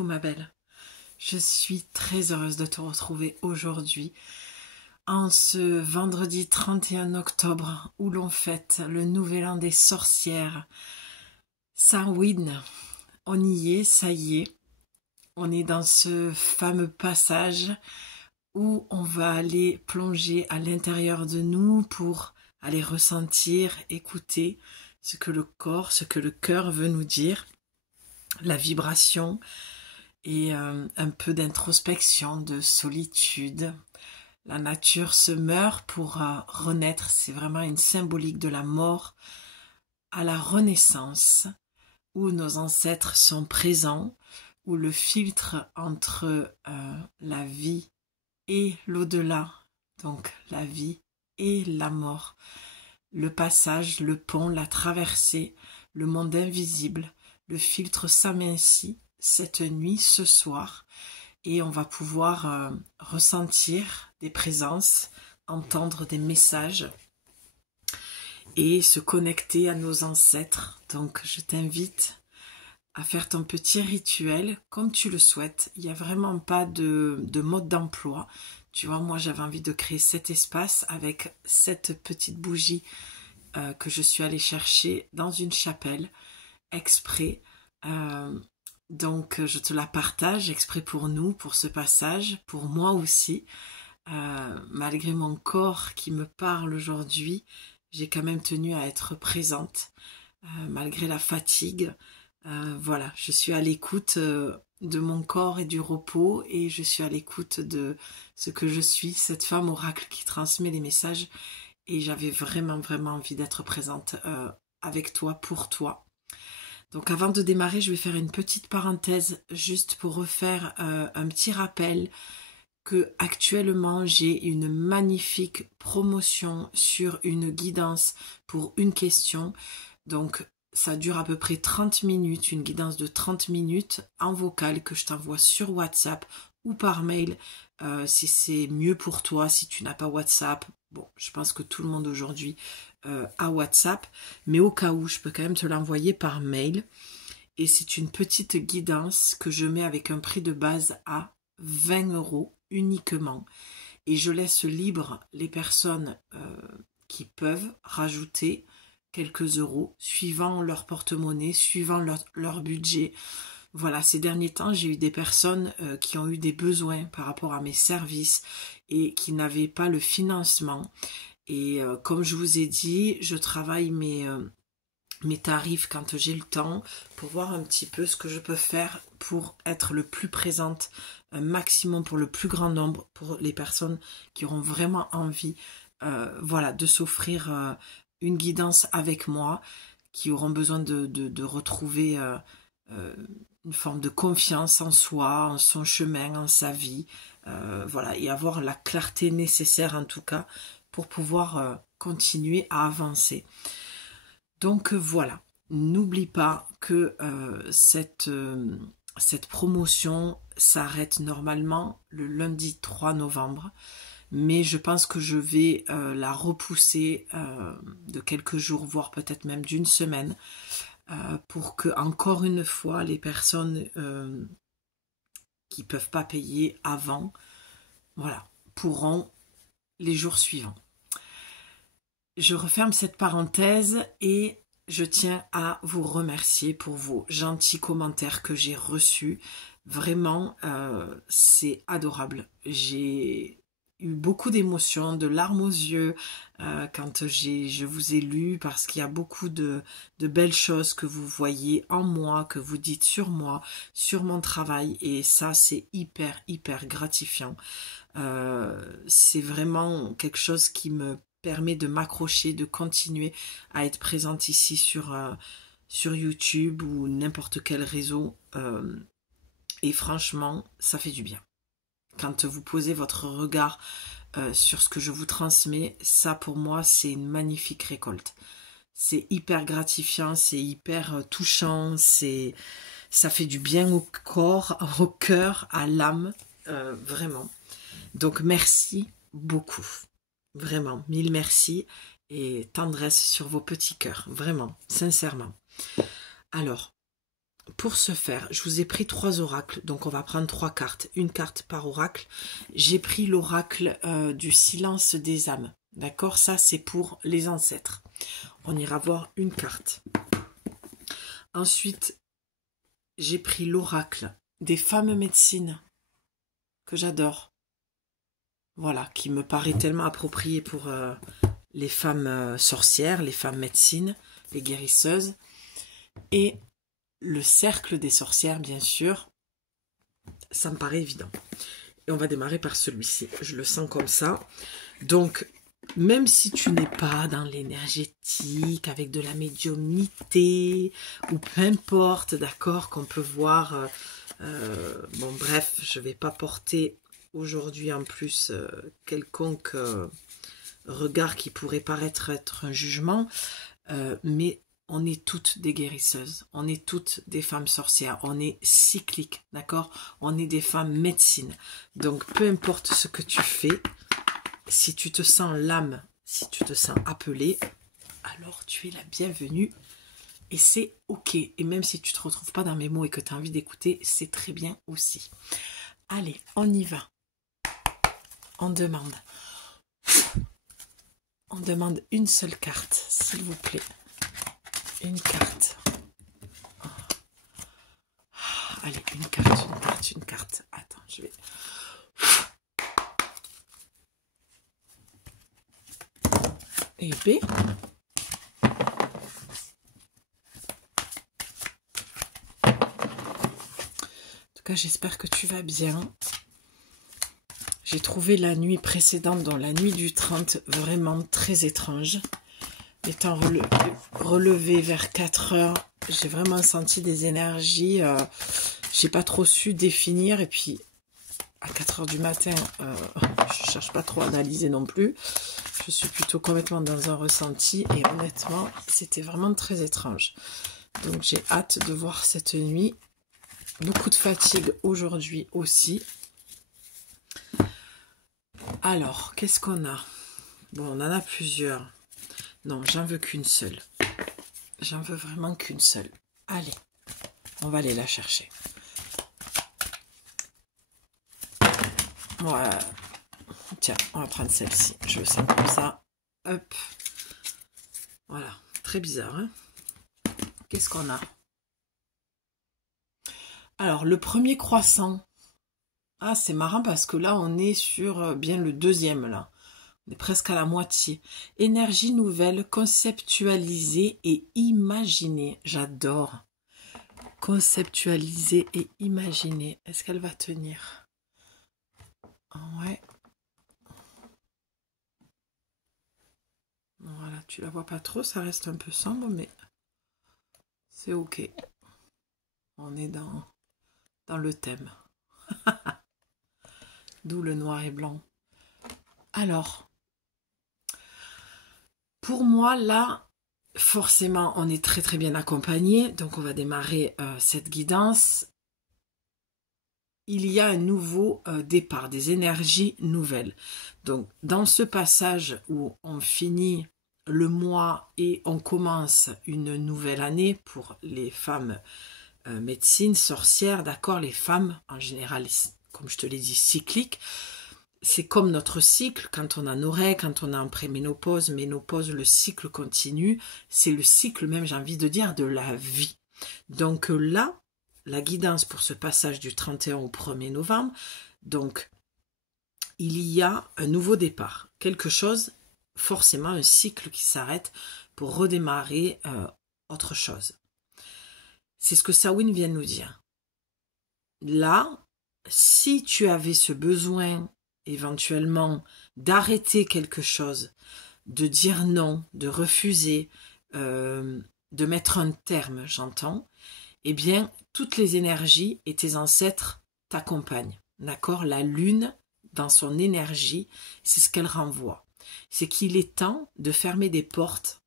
Coucou ma belle, je suis très heureuse de te retrouver aujourd'hui en ce vendredi 31 octobre où l'on fête le nouvel an des sorcières. Samhain, on y est, ça y est, on est dans ce fameux passage où on va aller plonger à l'intérieur de nous pour aller ressentir, écouter ce que le corps, ce que le cœur veut nous dire, la vibration, et un peu d'introspection, de solitude. La nature se meurt pour renaître, c'est vraiment une symbolique de la mort à la renaissance, où nos ancêtres sont présents, où le filtre entre la vie et l'au-delà, donc la vie et la mort, le passage, le pont, la traversée, le monde invisible, le filtre s'amincit cette nuit, ce soir, et on va pouvoir ressentir des présences, entendre des messages et se connecter à nos ancêtres. Donc je t'invite à faire ton petit rituel comme tu le souhaites. Il n'y a vraiment pas de mode d'emploi. Tu vois, moi j'avais envie de créer cet espace avec cette petite bougie que je suis allée chercher dans une chapelle exprès. Donc je te la partage exprès pour nous, pour ce passage, pour moi aussi. Malgré mon corps qui me parle aujourd'hui, j'ai quand même tenu à être présente, malgré la fatigue. Voilà, je suis à l'écoute de mon corps et du repos, et je suis à l'écoute de ce que je suis, cette femme oracle qui transmet les messages, et j'avais vraiment envie d'être présente avec toi, pour toi. Donc avant de démarrer, je vais faire une petite parenthèse juste pour refaire un petit rappel que actuellement j'ai une magnifique promotion sur une guidance pour une question. Donc ça dure à peu près 30 minutes, une guidance de 30 minutes en vocal que je t'envoie sur WhatsApp ou par mail si c'est mieux pour toi, si tu n'as pas WhatsApp. Bon, je pense que tout le monde aujourd'hui a WhatsApp, mais au cas où, je peux quand même te l'envoyer par mail. Et c'est une petite guidance que je mets avec un prix de base à 20 € uniquement. Et je laisse libre les personnes qui peuvent rajouter quelques euros suivant leur porte-monnaie, suivant leur budget. Voilà, ces derniers temps, j'ai eu des personnes qui ont eu des besoins par rapport à mes services et qui n'avaient pas le financement. Et comme je vous ai dit, je travaille mes tarifs quand j'ai le temps pour voir un petit peu ce que je peux faire pour être le plus présente, un maximum pour le plus grand nombre, pour les personnes qui auront vraiment envie voilà, de s'offrir une guidance avec moi, qui auront besoin de retrouver une forme de confiance en soi, en son chemin, en sa vie, voilà, et avoir la clarté nécessaire en tout cas pour pouvoir continuer à avancer. Donc voilà, n'oublie pas que cette promotion s'arrête normalement le lundi 3 novembre, mais je pense que je vais la repousser de quelques jours, voire peut-être même d'une semaine, pour que, encore une fois, les personnes qui ne peuvent pas payer avant, voilà, pourront les jours suivants. Je referme cette parenthèse et je tiens à vous remercier pour vos gentils commentaires que j'ai reçus. Vraiment, c'est adorable. J'ai eu beaucoup d'émotions, de larmes aux yeux quand je vous ai lu, parce qu'il y a beaucoup de belles choses que vous voyez en moi, que vous dites sur moi, sur mon travail, et ça c'est hyper gratifiant. C'est vraiment quelque chose qui me permet de m'accrocher, de continuer à être présente ici sur YouTube ou n'importe quel réseau, et franchement ça fait du bien. Quand vous posez votre regard sur ce que je vous transmets, ça pour moi c'est une magnifique récolte. C'est hyper gratifiant, c'est hyper touchant, ça fait du bien au corps, au cœur, à l'âme, vraiment. Donc merci beaucoup, vraiment, mille merci, et tendresse sur vos petits cœurs, vraiment, sincèrement. Alors, pour ce faire, je vous ai pris 3 oracles, donc on va prendre 3 cartes, une carte par oracle. J'ai pris l'oracle du silence des âmes, d'accord? Ça, c'est pour les ancêtres. On ira voir une carte. Ensuite, j'ai pris l'oracle des femmes médecines, que j'adore. Voilà, qui me paraît tellement approprié pour les femmes sorcières, les femmes médecines, les guérisseuses. Et le cercle des sorcières, bien sûr, ça me paraît évident. Et on va démarrer par celui-ci. Je le sens comme ça. Donc, même si tu n'es pas dans l'énergétique, avec de la médiumnité, ou peu importe, d'accord, qu'on peut voir... bon, bref, je ne vais pas porter aujourd'hui en plus quelconque regard qui pourrait paraître être un jugement, mais on est toutes des guérisseuses, on est toutes des femmes sorcières, on est cycliques, d'accord? On est des femmes médecines. Donc, peu importe ce que tu fais, si tu te sens l'âme, si tu te sens appelée, alors tu es la bienvenue et c'est ok. Et même si tu ne te retrouves pas dans mes mots et que tu as envie d'écouter, c'est très bien aussi. Allez, on y va. On demande une seule carte, s'il vous plaît. Une carte. Allez, une carte, une carte. Attends, je vais... Épée. En tout cas, j'espère que tu vas bien. J'ai trouvé la nuit précédente, dans la nuit du 30, vraiment très étrange. Étant relevé vers 4 heures, j'ai vraiment senti des énergies. J'ai pas trop su définir. Et puis, à 4 heures du matin, je cherche pas trop à analyser non plus. Je suis plutôt complètement dans un ressenti. Et honnêtement, c'était vraiment très étrange. Donc, j'ai hâte de voir cette nuit. Beaucoup de fatigue aujourd'hui aussi. Alors, qu'est-ce qu'on a? Bon, on en a plusieurs. Non, j'en veux qu'une seule. J'en veux vraiment qu'une seule. Allez, on va aller la chercher. Voilà. Tiens, on va prendre celle-ci. Je le sens comme ça. Hop. Voilà. Très bizarre, hein? Qu'est-ce qu'on a? Alors, le premier croissant. Ah, c'est marrant parce que là, on est sur bien le deuxième, là. On est presque à la moitié. Énergie nouvelle, conceptualisée et imaginée. J'adore. Conceptualiser et imaginer. Est-ce qu'elle va tenir? Ouais. Voilà, tu la vois pas trop, ça reste un peu sombre, mais c'est ok. On est dans le thème. D'où le noir et blanc. Alors, pour moi, là, forcément, on est très très bien accompagné. Donc, on va démarrer cette guidance. Il y a un nouveau départ, des énergies nouvelles. Donc, dans ce passage où on finit le mois et on commence une nouvelle année pour les femmes médecines, sorcières, d'accord, les femmes en général, comme je te l'ai dit, cycliques. C'est comme notre cycle, quand on a nos règles, quand on est en préménopause, ménopause, le cycle continue. C'est le cycle même, j'ai envie de dire, de la vie. Donc là, la guidance pour ce passage du 31 au 1er novembre, donc il y a un nouveau départ. Quelque chose, forcément un cycle qui s'arrête pour redémarrer autre chose. C'est ce que Samhain vient nous dire. Là, si tu avais ce besoin éventuellement d'arrêter quelque chose, de dire non, de refuser, de mettre un terme, j'entends, eh bien, toutes les énergies et tes ancêtres t'accompagnent. D'accord? La lune, dans son énergie, c'est ce qu'elle renvoie. C'est qu'il est temps de fermer des portes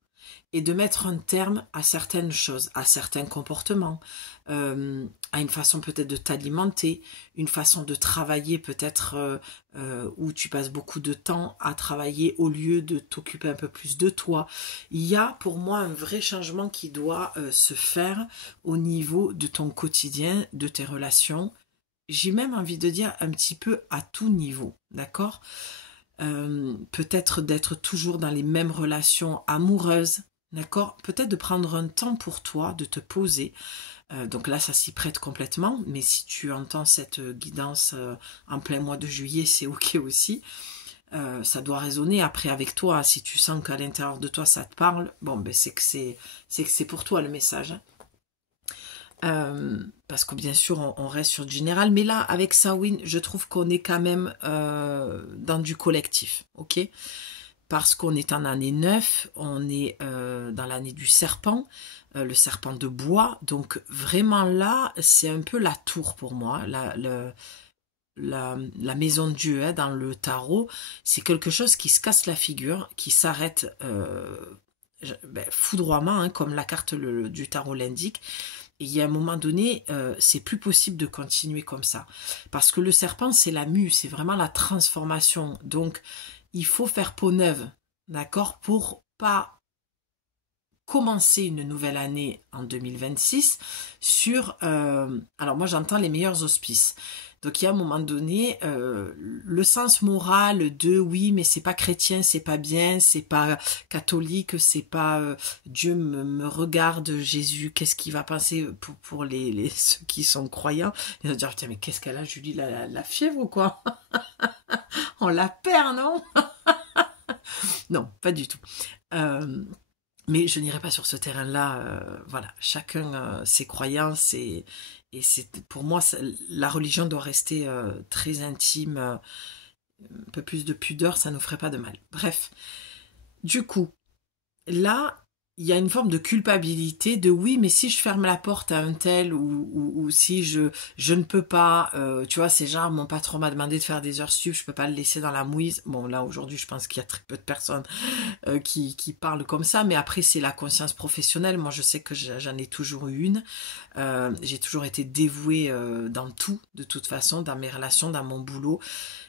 et de mettre un terme à certaines choses, à certains comportements, à une façon peut-être de t'alimenter, une façon de travailler peut-être où tu passes beaucoup de temps à travailler au lieu de t'occuper un peu plus de toi. Il y a pour moi un vrai changement qui doit se faire au niveau de ton quotidien, de tes relations. J'ai même envie de dire un petit peu à tout niveau, d'accord? Peut-être d'être toujours dans les mêmes relations amoureuses, d'accord? Peut-être de prendre un temps pour toi, de te poser. Donc là, ça s'y prête complètement, mais si tu entends cette guidance en plein mois de juillet, c'est ok aussi. Ça doit résonner après avec toi. Si tu sens qu'à l'intérieur de toi, ça te parle, bon, ben c'est que c'est pour toi le message. Hein. Parce que bien sûr on reste sur du général, mais là avec Samhain je trouve qu'on est quand même dans du collectif, ok? Parce qu'on est en année 9, on est dans l'année du serpent, le serpent de bois, donc vraiment là c'est un peu la tour pour moi, la maison de Dieu hein, dans le tarot, c'est quelque chose qui se casse la figure, qui s'arrête foudroiement, hein, comme la carte du tarot l'indique. Et il y a un moment donné, c'est plus possible de continuer comme ça. Parce que le serpent, c'est la mue, c'est vraiment la transformation. Donc, il faut faire peau neuve, d'accord, pour pas commencer une nouvelle année en 2026 sur... alors moi, j'entends les meilleurs auspices. Donc il y a un moment donné, le sens moral de oui, mais c'est pas chrétien, c'est pas bien, c'est pas catholique, c'est pas Dieu me regarde, Jésus, qu'est-ce qu'il va penser pour ceux qui sont croyants? Ils vont dire, tiens, mais qu'est-ce qu'elle a, Julie, la fièvre ou quoi? On la perd, non? Non, pas du tout. Mais je n'irai pas sur ce terrain-là. Voilà, chacun ses croyances et c'est pour moi la religion doit rester très intime. Un peu plus de pudeur, ça ne nous ferait pas de mal. Bref, du coup, là, il y a une forme de culpabilité de oui, mais si je ferme la porte à un tel ou si je ne peux pas, tu vois, c'est genre mon patron m'a demandé de faire des heures sup, je peux pas le laisser dans la mouise. Bon, là aujourd'hui, je pense qu'il y a très peu de personnes qui parlent comme ça, mais après c'est la conscience professionnelle. Moi, je sais que j'en ai toujours eu une. J'ai toujours été dévouée dans tout, de toute façon, dans mes relations, dans mon boulot.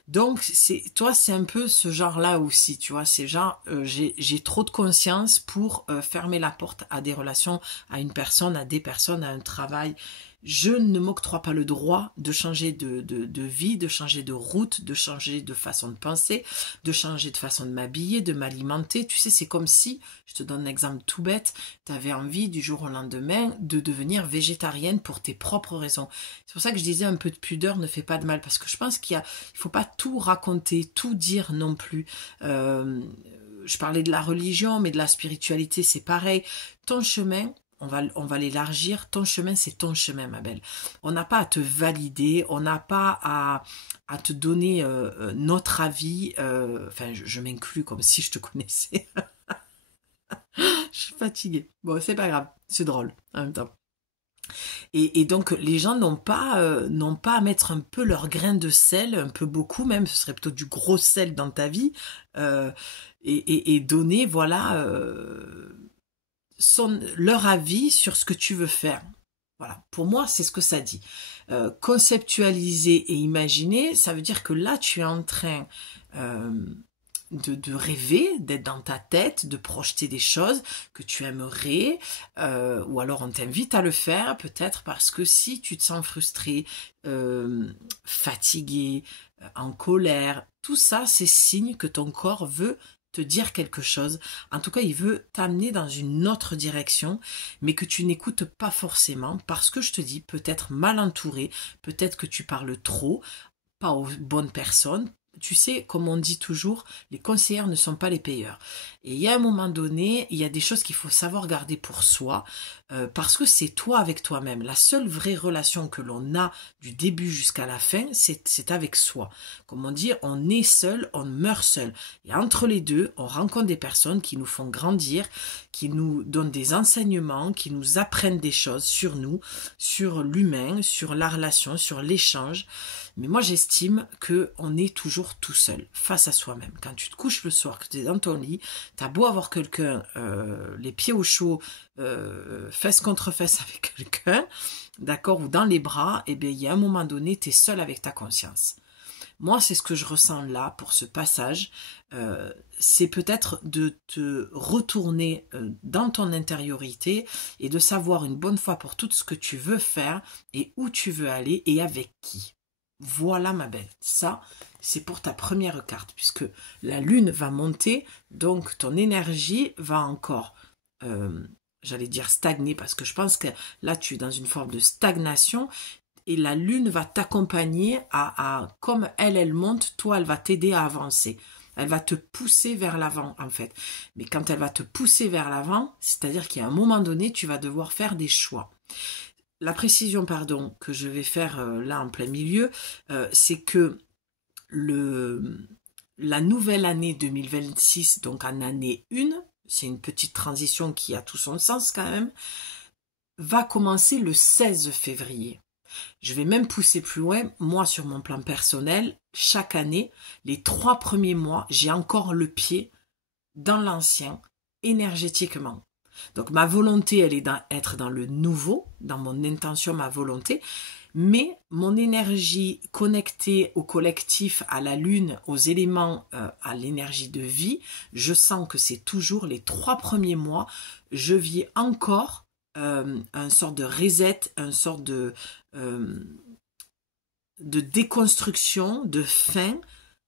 Donc, toi, c'est un peu ce genre-là aussi, tu vois, c'est genre, j'ai trop de conscience pour fermer la porte à des relations, à une personne, à des personnes, à un travail. Je ne m'octroie pas le droit de changer de vie, de changer de route, de changer de façon de penser, de changer de façon de m'habiller, de m'alimenter. Tu sais, c'est comme si, je te donne un exemple tout bête, tu avais envie du jour au lendemain de devenir végétarienne pour tes propres raisons. C'est pour ça que je disais un peu de pudeur ne fait pas de mal, parce que je pense il faut pas tout raconter, tout dire non plus. Je parlais de la religion, mais de la spiritualité, c'est pareil. Ton chemin, on va l'élargir. Ton chemin, c'est ton chemin, ma belle. On n'a pas à te valider, on n'a pas à te donner notre avis. Enfin, je m'inclus comme si je te connaissais. Je suis fatiguée. Bon, c'est pas grave, c'est drôle en même temps. Et donc les gens n'ont pas à mettre un peu leur grain de sel, un peu beaucoup même, ce serait plutôt du gros sel dans ta vie, et donner voilà leur avis sur ce que tu veux faire. Voilà, pour moi c'est ce que ça dit. Conceptualiser et imaginer, ça veut dire que là tu es en train de rêver, d'être dans ta tête, de projeter des choses que tu aimerais, ou alors on t'invite à le faire, peut-être parce que si tu te sens frustré, fatigué, en colère, tout ça c'est signe que ton corps veut te dire quelque chose. En tout cas, il veut t'amener dans une autre direction, mais que tu n'écoutes pas forcément parce que je te dis, peut-être mal entouré, peut-être que tu parles trop, pas aux bonnes personnes. Tu sais, comme on dit toujours, les conseillers ne sont pas les payeurs. Et il y a un moment donné, il y a des choses qu'il faut savoir garder pour soi, parce que c'est toi avec toi-même. La seule vraie relation que l'on a du début jusqu'à la fin, c'est avec soi. Comme on dit, on est seul, on meurt seul. Et entre les deux, on rencontre des personnes qui nous font grandir, qui nous donnent des enseignements, qui nous apprennent des choses sur nous, sur l'humain, sur la relation, sur l'échange. Mais moi, j'estime qu'on est toujours toujours tout seul, face à soi-même. Quand tu te couches le soir, que tu es dans ton lit, tu as beau avoir quelqu'un, les pieds au chaud, fesse contre fesse avec quelqu'un, d'accord, ou dans les bras, eh bien, il y a un moment donné, tu es seul avec ta conscience. Moi, c'est ce que je ressens là pour ce passage. C'est peut-être de te retourner dans ton intériorité et de savoir une bonne fois pour toutes ce que tu veux faire et où tu veux aller et avec qui. Voilà ma belle. Ça, c'est pour ta première carte puisque la lune va monter, donc ton énergie va encore, j'allais dire stagner parce que je pense que là, tu es dans une forme de stagnation. Et la lune va t'accompagner comme elle monte, toi, elle va t'aider à avancer. Elle va te pousser vers l'avant, en fait. Mais quand elle va te pousser vers l'avant, c'est-à-dire qu'à un moment donné, tu vas devoir faire des choix. La précision, pardon, que je vais faire là en plein milieu, c'est que la nouvelle année 2026, donc en année 1, c'est une petite transition qui a tout son sens quand même, va commencer le 16 février. Je vais même pousser plus loin. Moi, sur mon plan personnel, chaque année, les 3 premiers mois, j'ai encore le pied dans l'ancien, énergétiquement. Donc, ma volonté, elle est d'être dans le nouveau, dans mon intention, ma volonté. Mais mon énergie connectée au collectif, à la lune, aux éléments, à l'énergie de vie, je sens que c'est toujours les 3 premiers mois, je vis encore un sort de reset, un sort de déconstruction, de fin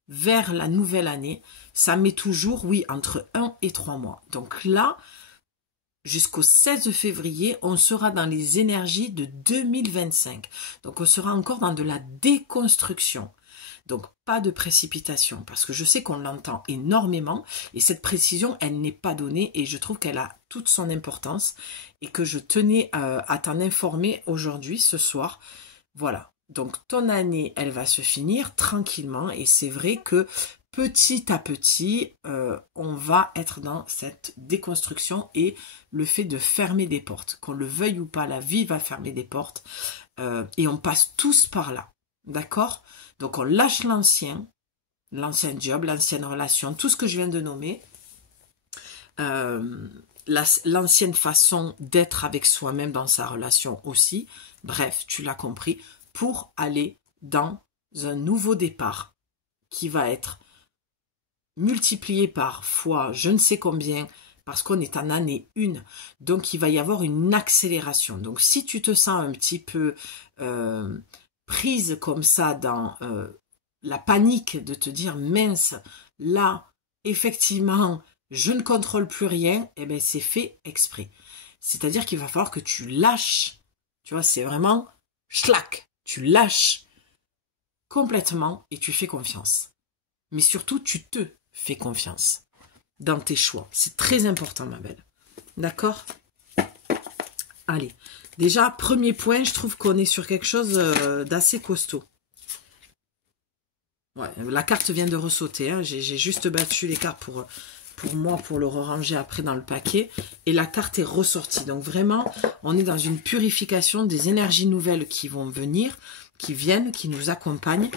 vers la nouvelle année. Ça met toujours, oui, entre 1 et 3 mois. Donc là, jusqu'au 16 février, on sera dans les énergies de 2025. Donc on sera encore dans de la déconstruction. Donc pas de précipitation, parce que je sais qu'on l'entend énormément, et cette précision, elle n'est pas donnée, et je trouve qu'elle a toute son importance, et que je tenais à t'en informer aujourd'hui, ce soir. Voilà, donc ton année, elle va se finir tranquillement, et c'est vrai que petit à petit, on va être dans cette déconstruction, et le fait de fermer des portes, qu'on le veuille ou pas, la vie va fermer des portes, et on passe tous par là, d'accord ? Donc on lâche l'ancien job, l'ancienne relation, tout ce que je viens de nommer, l'ancienne façon d'être avec soi-même dans sa relation aussi, bref, tu l'as compris, pour aller dans un nouveau départ qui va être multiplié par fois je ne sais combien, parce qu'on est en année 1, donc il va y avoir une accélération. Donc si tu te sens un petit peu prise comme ça dans la panique de te dire mince, là, effectivement, je ne contrôle plus rien, eh bien c'est fait exprès. C'est-à-dire qu'il va falloir que tu lâches, tu vois, c'est vraiment schlack, tu lâches complètement et tu fais confiance. Mais surtout, tu te fais confiance dans tes choix. C'est très important, ma belle. D'accord ? Allez. Déjà, premier point, je trouve qu'on est sur quelque chose d'assez costaud. Ouais, la carte vient de ressauter. Hein. J'ai juste battu les cartes pour moi, pour le ranger après dans le paquet. Et la carte est ressortie. Donc vraiment, on est dans une purification des énergies nouvelles qui vont venir, qui viennent, qui nous accompagnent,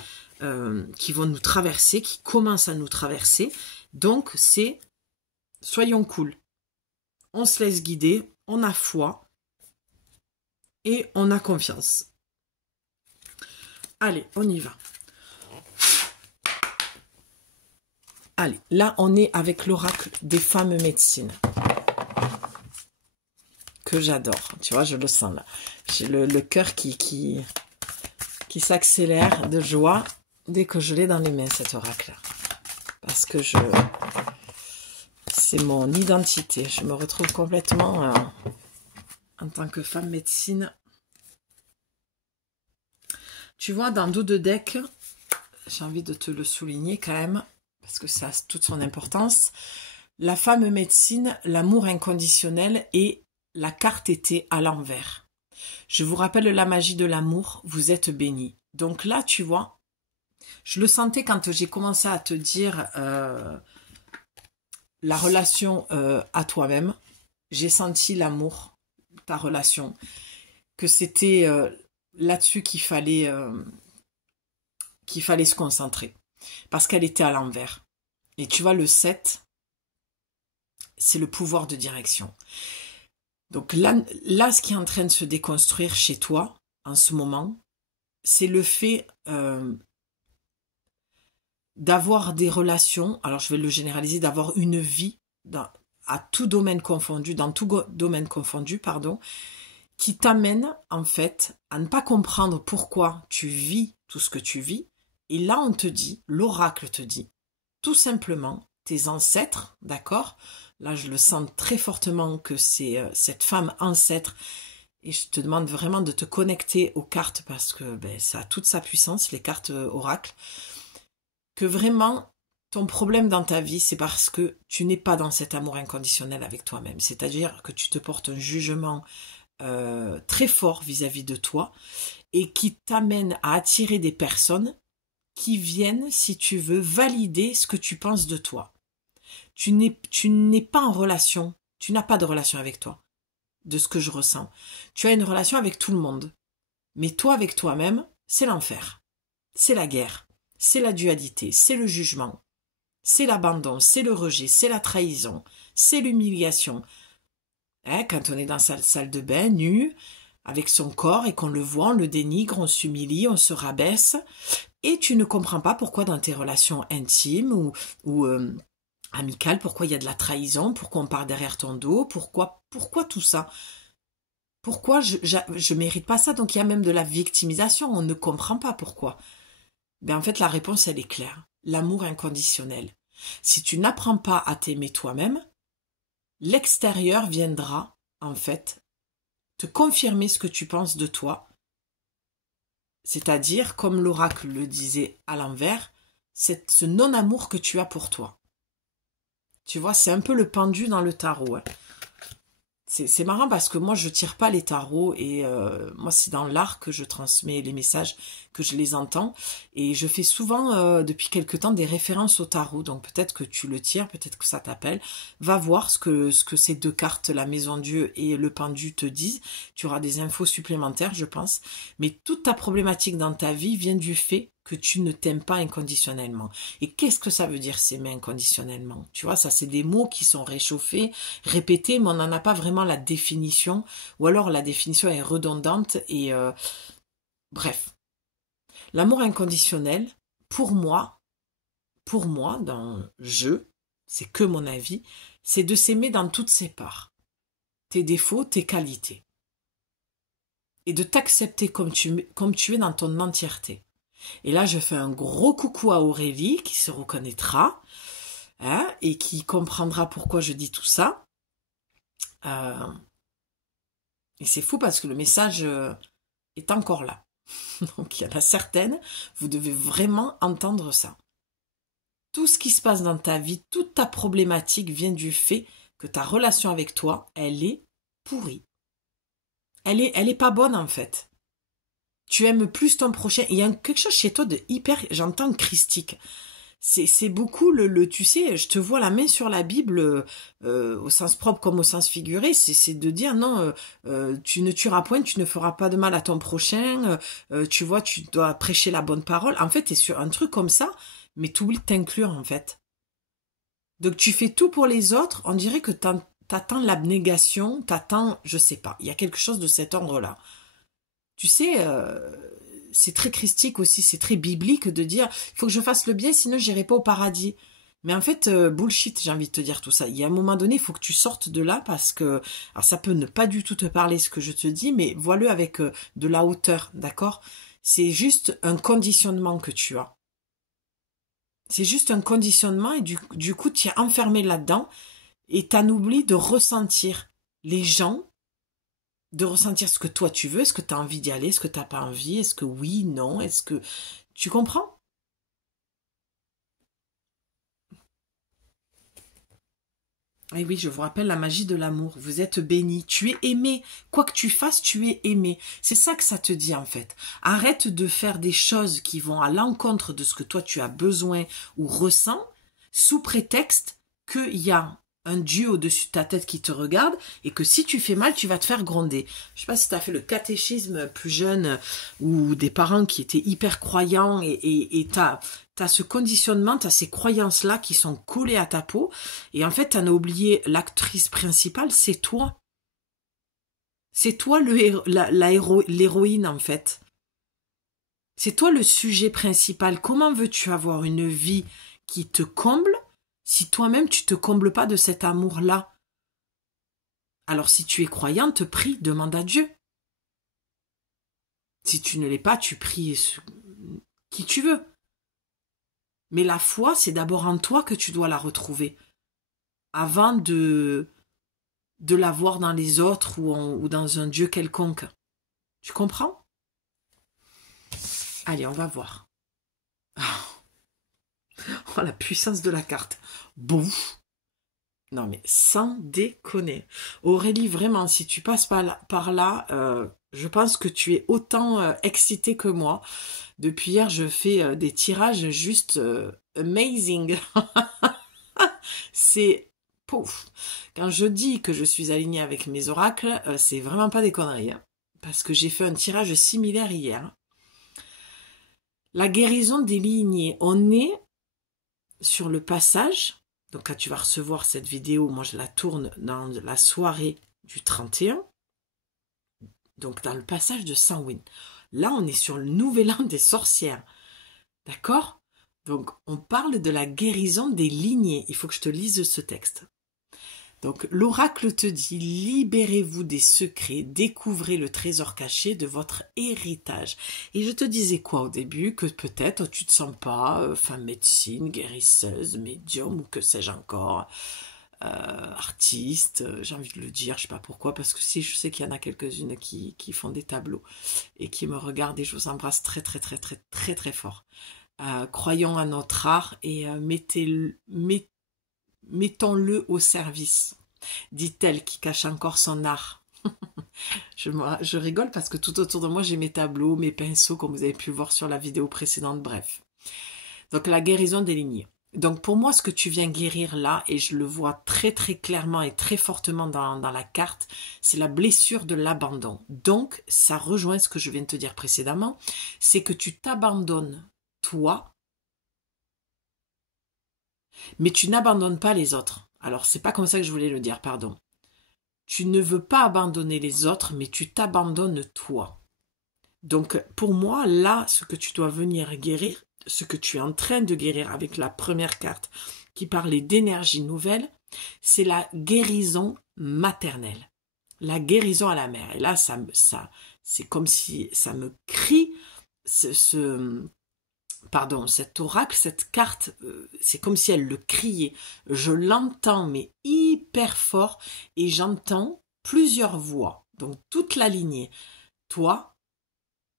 qui vont nous traverser, qui commencent à nous traverser. Donc, c'est soyons cool. On se laisse guider, on a foi. Et on a confiance. Allez, on y va. Allez, là, on est avec l'oracle des femmes médecines. Que j'adore. Tu vois, je le sens là. J'ai le cœur qui s'accélère de joie dès que je l'ai dans les mains, cet oracle-là. Parce que c'est mon identité. Je me retrouve complètement en tant que femme médecine. Tu vois, dans dos de deck, j'ai envie de te le souligner quand même, parce que ça a toute son importance. La femme médecine, l'amour inconditionnel et la carte était à l'envers. Je vous rappelle la magie de l'amour, vous êtes bénis. Donc là, tu vois, je le sentais quand j'ai commencé à te dire la relation à toi-même. J'ai senti l'amour, ta relation, que c'était là-dessus qu'il fallait se concentrer. parce qu'elle était à l'envers. Et tu vois, le 7, c'est le pouvoir de direction. Donc là, ce qui est en train de se déconstruire chez toi, en ce moment, c'est le fait d'avoir des relations, alors je vais le généraliser, d'avoir une vie à tout domaine confondu, dans tout domaine confondu, pardon, qui t'amène en fait à ne pas comprendre pourquoi tu vis tout ce que tu vis. Et là, on te dit, l'oracle te dit, tout simplement, tes ancêtres, d'accord? Là, je le sens très fortement que c'est cette femme ancêtre. Et je te demande vraiment de te connecter aux cartes parce que ça a toute sa puissance, les cartes oracle. Que vraiment, ton problème dans ta vie, c'est parce que tu n'es pas dans cet amour inconditionnel avec toi-même. C'est-à-dire que tu te portes un jugement très fort vis-à-vis de toi et qui t'amène à attirer des personnes qui viennent, si tu veux, valider ce que tu penses de toi. Tu n'es pas en relation, tu n'as pas de relation avec toi, de ce que je ressens. Tu as une relation avec tout le monde, mais toi avec toi-même, c'est l'enfer, c'est la guerre, c'est la dualité, c'est le jugement, c'est l'abandon, c'est le rejet, c'est la trahison, c'est l'humiliation. Quand on est dans sa salle de bain, nu, avec son corps, et qu'on le voit, on le dénigre, on s'humilie, on se rabaisse, et tu ne comprends pas pourquoi dans tes relations intimes ou amicales, pourquoi il y a de la trahison, pourquoi on part derrière ton dos, pourquoi tout ça? Pourquoi je mérite pas ça? Donc il y a même de la victimisation, on ne comprend pas pourquoi. En fait, la réponse, elle est claire. L'amour inconditionnel. Si tu n'apprends pas à t'aimer toi-même, l'extérieur viendra, en fait, te confirmer ce que tu penses de toi. C'est-à-dire, comme l'oracle le disait à l'envers, c'est ce non-amour que tu as pour toi. Tu vois, c'est un peu le pendu dans le tarot. C'est marrant parce que moi, je tire pas les tarots et moi, c'est dans l'art que je transmets les messages, que je les entends. Et je fais souvent, depuis quelque temps, des références au tarot. Donc peut-être que tu le tires, peut-être que ça t'appelle. Va voir ce que ces deux cartes, la Maison Dieu et le pendu, te disent. Tu auras des infos supplémentaires, je pense. Mais toute ta problématique dans ta vie vient du fait que tu ne t'aimes pas inconditionnellement. Et qu'est-ce que ça veut dire s'aimer inconditionnellement? Tu vois, ça c'est des mots qui sont réchauffés, répétés, mais on n'en a pas vraiment la définition, ou alors la définition est redondante et bref. L'amour inconditionnel, pour moi, dans c'est que mon avis, c'est de s'aimer dans toutes ses parts, tes défauts, tes qualités, et de t'accepter comme tu es dans ton entièreté. Et là, je fais un gros coucou à Aurélie qui se reconnaîtra et qui comprendra pourquoi je dis tout ça. Et c'est fou parce que le message est encore là. Donc il y en a certaines, vous devez vraiment entendre ça. Tout ce qui se passe dans ta vie, toute ta problématique vient du fait que ta relation avec toi, elle est pourrie. Elle est pas bonne en fait. Tu aimes plus ton prochain. Il y a quelque chose chez toi de hyper, j'entends christique. C'est beaucoup tu sais, je te vois la main sur la Bible au sens propre comme au sens figuré. C'est de dire non, tu ne tueras point, tu ne feras pas de mal à ton prochain. Tu vois, tu dois prêcher la bonne parole. En fait, t'es sur un truc comme ça, mais t'oublies de t'inclure en fait. Donc tu fais tout pour les autres. On dirait que t'attends l'abnégation, t'attends, je sais pas. Il y a quelque chose de cet ordre-là. Tu sais, c'est très christique aussi, c'est très biblique de dire il faut que je fasse le bien, sinon j'irai pas au paradis. Mais en fait, bullshit, j'ai envie de te dire tout ça. Il y a un moment donné, il faut que tu sortes de là parce que, alors ça peut ne pas du tout te parler ce que je te dis, mais vois-le avec de la hauteur, d'accord? C'est juste un conditionnement que tu as. C'est juste un conditionnement et du coup, tu es enfermé là-dedans et t'en oublies de ressentir les gens, de ressentir ce que toi tu veux, est-ce que tu as envie d'y aller, est-ce que tu n'as pas envie, est-ce que oui, non, est-ce que... Tu comprends? Et oui, je vous rappelle la magie de l'amour. Vous êtes bénis, tu es aimé. Quoi que tu fasses, tu es aimé. C'est ça que ça te dit en fait. Arrête de faire des choses qui vont à l'encontre de ce que toi tu as besoin ou ressens, sous prétexte qu'il y a un dieu au-dessus de ta tête qui te regarde et que si tu fais mal, tu vas te faire gronder. Je sais pas si tu as fait le catéchisme plus jeune ou des parents qui étaient hyper croyants et t'as ce conditionnement, t'as ces croyances-là qui sont collées à ta peau et en fait, t'en as oublié l'actrice principale, c'est toi. C'est toi l'héroïne en fait. C'est toi le sujet principal. Comment veux-tu avoir une vie qui te comble si toi-même tu te combles pas de cet amour-là? Alors si tu es croyante, prie, demande à Dieu. Si tu ne l'es pas, tu pries qui tu veux. Mais la foi, c'est d'abord en toi que tu dois la retrouver. Avant de la voir dans les autres ou dans un Dieu quelconque. Tu comprends? Allez, on va voir. Oh, la puissance de la carte. Bon. Non, mais sans déconner. Aurélie, vraiment, si tu passes par là, je pense que tu es autant excitée que moi. Depuis hier, je fais des tirages juste amazing. C'est pouf. Quand je dis que je suis alignée avec mes oracles, c'est vraiment pas des conneries. Hein, parce que j'ai fait un tirage similaire hier. La guérison des lignées. On est sur le passage. Donc quand tu vas recevoir cette vidéo, moi je la tourne dans la soirée du 31. Donc dans le passage de Samhain. Là, on est sur le nouvel an des sorcières. D'accord? Donc on parle de la guérison des lignées. Il faut que je te lise ce texte. Donc l'oracle te dit, libérez-vous des secrets, découvrez le trésor caché de votre héritage. Et je te disais quoi au début? Que peut-être tu te sens pas femme médecine, guérisseuse, médium ou que sais-je encore, artiste, j'ai envie de le dire, je sais pas pourquoi, parce que si je sais qu'il y en a quelques-unes qui font des tableaux et qui me regardent et je vous embrasse très très très très très très fort. Croyons à notre art et mettons-le au service, dit-elle qui cache encore son art. Je rigole parce que tout autour de moi, j'ai mes tableaux, mes pinceaux, comme vous avez pu voir sur la vidéo précédente, bref. Donc, la guérison des lignées. Donc, pour moi, ce que tu viens guérir là, et je le vois très très clairement et très fortement dans la carte, c'est la blessure de l'abandon. Donc, ça rejoint ce que je viens de te dire précédemment, c'est que tu t'abandonnes, toi, mais tu n'abandonnes pas les autres. Alors, c'est pas comme ça que je voulais le dire, pardon. Tu ne veux pas abandonner les autres, mais tu t'abandonnes toi. Donc, pour moi, là, ce que tu dois venir guérir, ce que tu es en train de guérir avec la première carte qui parlait d'énergie nouvelle, c'est la guérison maternelle. La guérison à la mère. Et là, c'est comme si ça me crie cet oracle, cette carte, c'est comme si elle le criait. Je l'entends, mais hyper fort, et j'entends plusieurs voix, donc toute la lignée. Toi,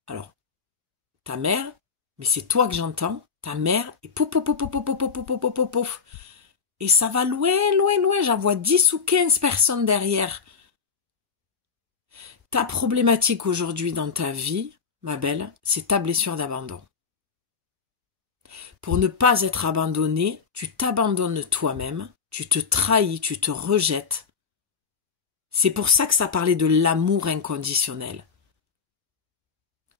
alors, ta mère, mais c'est toi que j'entends, ta mère, et pouf, pouf, pouf, pouf, pouf, pouf, pouf, pouf, pouf, pouf. Et ça va loin, loin, loin, j'en vois 10 ou 15 personnes derrière. Ta problématique aujourd'hui dans ta vie, ma belle, c'est ta blessure d'abandon. Pour ne pas être abandonné, tu t'abandonnes toi-même, tu te trahis, tu te rejettes. C'est pour ça que ça parlait de l'amour inconditionnel.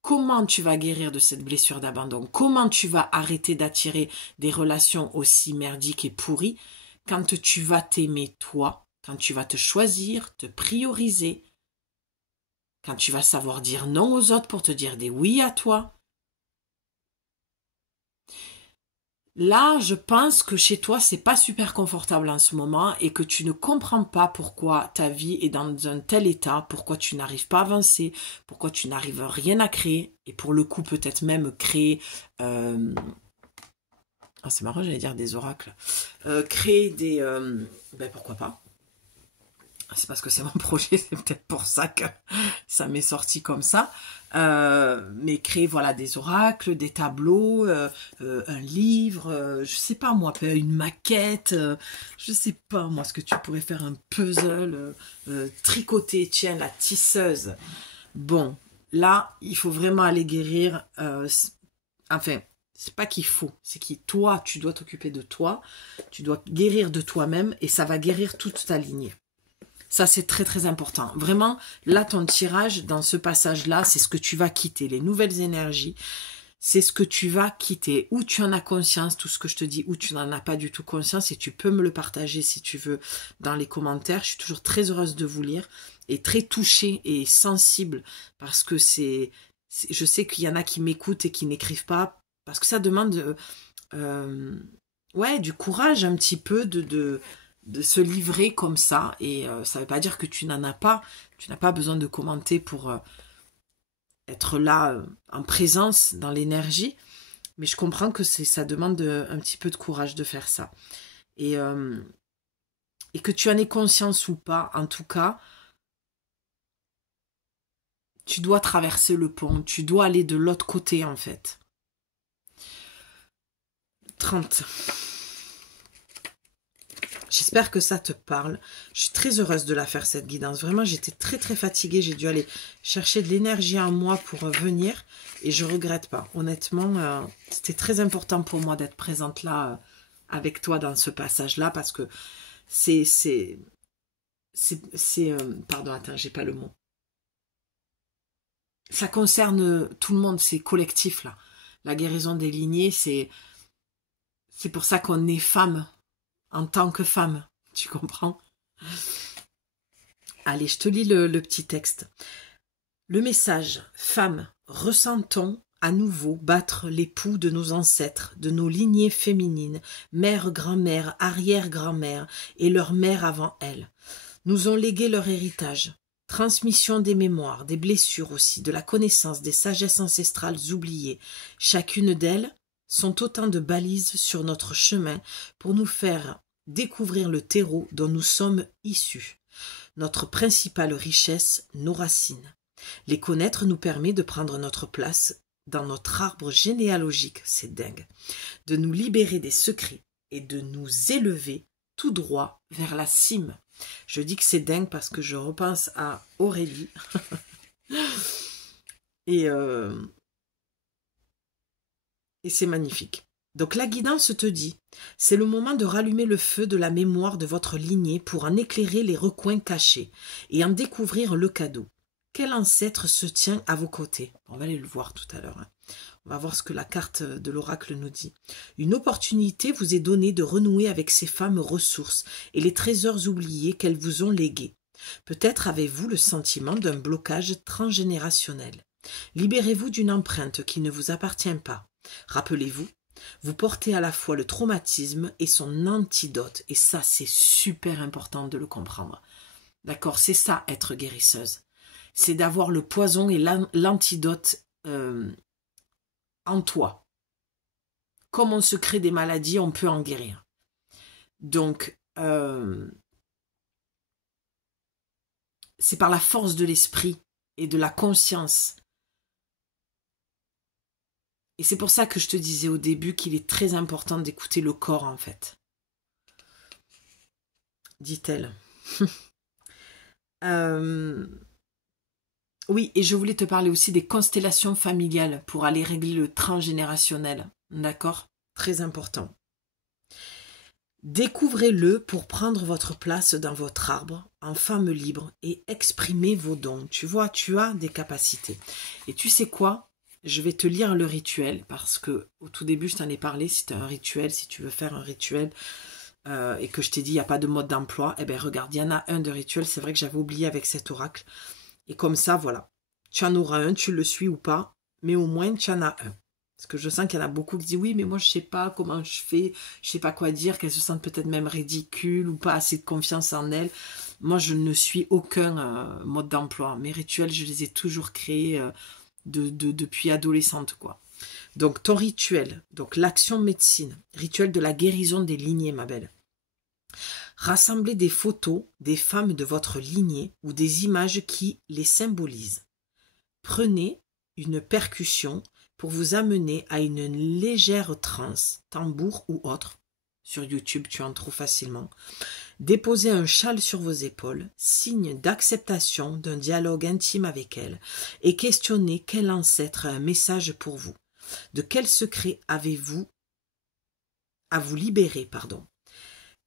Comment tu vas guérir de cette blessure d'abandon? Comment tu vas arrêter d'attirer des relations aussi merdiques et pourries quand tu vas t'aimer toi, quand tu vas te choisir, te prioriser, quand tu vas savoir dire non aux autres pour te dire des oui à toi? Là, je pense que chez toi, c'est pas super confortable en ce moment et que tu ne comprends pas pourquoi ta vie est dans un tel état, pourquoi tu n'arrives pas à avancer, pourquoi tu n'arrives rien à créer et pour le coup peut-être même créer... Ah, c'est marrant, j'allais dire des oracles. Créer des... Ben pourquoi pas? C'est parce que c'est mon projet, c'est peut-être pour ça que ça m'est sorti comme ça. Mais créer voilà des oracles, des tableaux, un livre, je sais pas moi, une maquette, je sais pas moi ce que tu pourrais faire, un puzzle, tricoter, tiens la tisseuse. Bon, là il faut vraiment aller guérir. Enfin, C'est pas qu'il faut, c'est que toi, tu dois t'occuper de toi, tu dois guérir de toi-même et ça va guérir toute ta lignée. Ça, c'est très, très important. Vraiment, là, ton tirage, dans ce passage-là, c'est ce que tu vas quitter. Les nouvelles énergies, c'est ce que tu vas quitter. Ou tu en as conscience, tout ce que je te dis, ou tu n'en as pas du tout conscience, et tu peux me le partager si tu veux dans les commentaires. Je suis toujours très heureuse de vous lire, et très touchée et sensible, parce que je sais qu'il y en a qui m'écoutent et qui n'écrivent pas, parce que ça demande ouais, du courage un petit peu de se livrer comme ça, et ça ne veut pas dire que tu n'en as pas, tu n'as pas besoin de commenter pour être là en présence dans l'énergie, mais je comprends que ça demande un petit peu de courage de faire ça, et que tu en aies conscience ou pas, en tout cas, tu dois traverser le pont, tu dois aller de l'autre côté en fait. 30. J'espère que ça te parle. Je suis très heureuse de la faire, cette guidance. Vraiment, j'étais très, très fatiguée. J'ai dû aller chercher de l'énergie en moi pour venir. Et je ne regrette pas. Honnêtement, c'était très important pour moi d'être présente là avec toi dans ce passage-là. Parce que pardon, attends, j'ai pas le mot. Ça concerne tout le monde. C'est collectif, là. La guérison des lignées, c'est pour ça qu'on est femme. En tant que femme, tu comprends? Allez, je te lis le petit texte. Le message, femme, ressentons à nouveau battre les poux de nos ancêtres, de nos lignées féminines, mère, grand-mère, arrière-grand-mère et leur mère avant elles. Nous ont légué leur héritage. Transmission des mémoires, des blessures aussi, de la connaissance, des sagesses ancestrales oubliées. Chacune d'elles sont autant de balises sur notre chemin pour nous faire découvrir le terreau dont nous sommes issus. Notre principale richesse, nos racines. Les connaître nous permet de prendre notre place dans notre arbre généalogique, c'est dingue, de nous libérer des secrets et de nous élever tout droit vers la cime. Je dis que c'est dingue parce que je repense à Aurélie et c'est magnifique. Donc la guidance te dit, c'est le moment de rallumer le feu de la mémoire de votre lignée pour en éclairer les recoins cachés et en découvrir le cadeau. Quel ancêtre se tient à vos côtés? On va aller le voir tout à l'heure. Hein. On va voir ce que la carte de l'oracle nous dit. Une opportunité vous est donnée de renouer avec ces femmes ressources et les trésors oubliés qu'elles vous ont légués. Peut-être avez-vous le sentiment d'un blocage transgénérationnel. Libérez-vous d'une empreinte qui ne vous appartient pas. Rappelez-vous, vous portez à la fois le traumatisme et son antidote. Et ça, c'est super important de le comprendre. D'accord? C'est ça, être guérisseuse. C'est d'avoir le poison et l'antidote en toi. Comme on se crée des maladies, on peut en guérir. Donc, c'est par la force de l'esprit et de la conscience. Et c'est pour ça que je te disais au début qu'il est très important d'écouter le corps, en fait. Dit-elle. Oui, et je voulais te parler aussi des constellations familiales pour aller régler le transgénérationnel. D'accord? Très important. Découvrez-le pour prendre votre place dans votre arbre en femme libre et exprimer vos dons. Tu vois, tu as des capacités. Et tu sais quoi? Je vais te lire le rituel parce que au tout début, je t'en ai parlé. Si tu as un rituel, si tu veux faire un rituel et que je t'ai dit il n'y a pas de mode d'emploi, eh bien regarde, il y en a un de rituel. C'est vrai que j'avais oublié avec cet oracle. Et comme ça, voilà. Tu en auras un, tu le suis ou pas, mais au moins tu en as un. Parce que je sens qu'il y en a beaucoup qui disent oui, mais moi je sais pas comment je fais, je sais pas quoi dire, qu'elles se sentent peut-être même ridicules ou pas assez de confiance en elles. Moi je ne suis aucun mode d'emploi. Mes rituels, je les ai toujours créés depuis adolescente, quoi. Donc ton rituel, donc l'action médecine, rituel de la guérison des lignées, ma belle. Rassemblez des photos des femmes de votre lignée ou des images qui les symbolisent. Prenez une percussion pour vous amener à une légère transe, tambour ou autre. Sur YouTube, tu en trouves facilement. Déposez un châle sur vos épaules, signe d'acceptation d'un dialogue intime avec elle, et questionnez quel ancêtre a un message pour vous. De quel secret avez-vous à vous libérer, pardon?